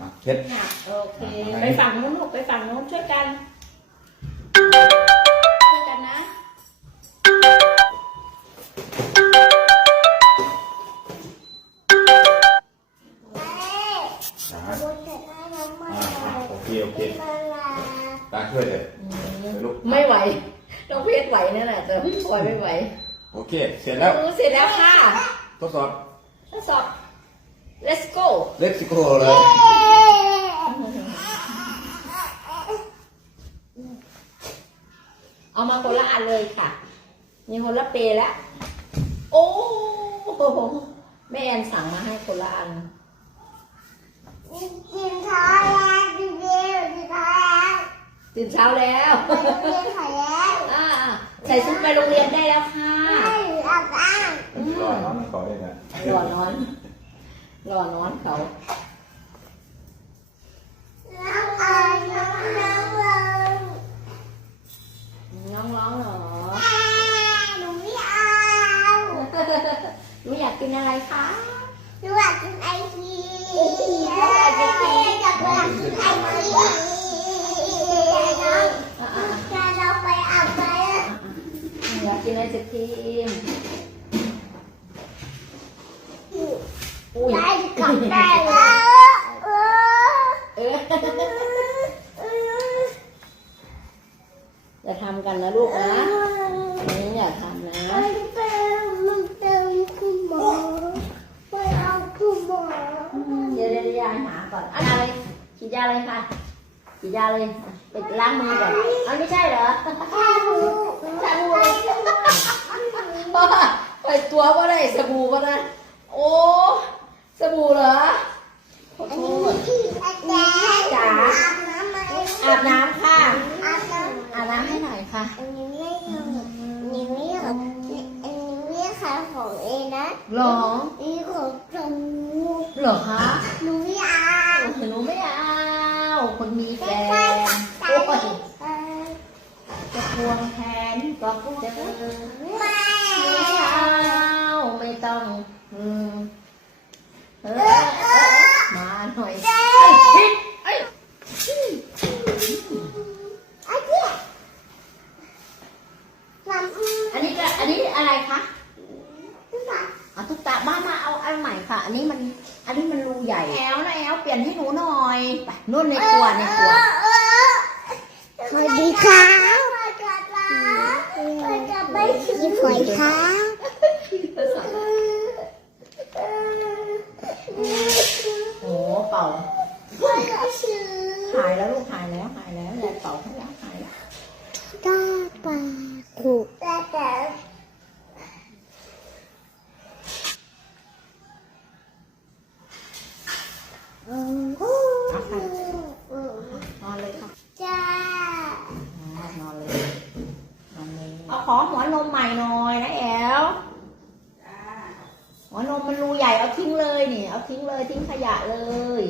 อะโอ้ได้ไหมอะเอาเอาใส่ก่อนใส่ใส่เอาใส่ก่อนอะเอาใส่ก่อนเอาทางนั้นใส่ก่อนอะเพชรเนี่ยโอเคไปฝั่งนู้นลูกไปฝั่งนู้นช่วยกัน ช่วยกันนะ อะอะโอเคโอเคตาช่วยเลยอืมลูกไม่ไหวต้องเพชรไหวนั่นแหละแต่พี่พลอยไม่ไหวโอเค เสร็จแล้วรู้เสร็จแล้วค่ะทดสอบทดสอบ let's go เล็กซิโก้เลย เอามาคนละอันเลยค่ะ มีคนละเปรแล้ว โอ้โหแม่แอนสั่งมาให้คนละอันตื่นเช้าแล้วอ่าใส่ชุดไปโรงเรียนได้แล้วค่ะอืมรอน้องมันขอเลยนะรอนอนรอนอนเขา น้องร้องเหรอ หนู อยากกินอะไรคะอะๆอยากกินไอศครีมอุ้ยเอออย่าทำกันนะลูกนะอันนี้อย่าทำนะ เดี๋ยวเดี๋ยวยายหาก่ อนอะไรอะไรฉีดยาอะไรคะฉีดยาเลยไปล้างมือก่อนอันไม่ใช่เหรอสบู่เลยบ้าไปตัวว่าได้สบู่ว่าได้โอ้สบู่เหรอขอโทษจ๋าอาบน้ำค่ะอาบน้ำให้หน่อยค่ะอันนี้ไม่ของนี่ไม่ของอันนี้ไม่ค่ะของเอนะหรอนี่ของจมูกเหรอคะ หนูไม่เอา หนูไม่เอาคนมีแฟ แค่ น ตัด โอ้ย เออ จะ ควงแขนก็เจอไม่ไม่เอาไม่ต้องมเออมาหน่อยเอ้ยผิดเอ้ยอันนี้ลำอืมอันนี้ก็อันนี้อะไรคะตัดเอาตุ๊กตาบ้านมาเอาอันใหม่ค่ะ อันนี้มัน อันนี้มันรูใหญ่แอลนะแอลเปลี่ยนให้หนูหน่อยไปนู่นในครัวในครัวเออสวัสดีค่ะ ยี่ฝอยค่ะโอ้เป่าหายแล้วลูกหายแล้วหายแล้วยายเป่าให้แล้วหายแล้วตาปากุแต่แต่อืม นอนเลยค่ะ จ้า อ๋อนอนเลยนอนเลยเอาขอหัวนมใหม่หน่อยนะแอลหัว นมมันรูใหญ่เอาทิ้งเลยนี่ เอาทิ้งเลยทิ้งขยะเลย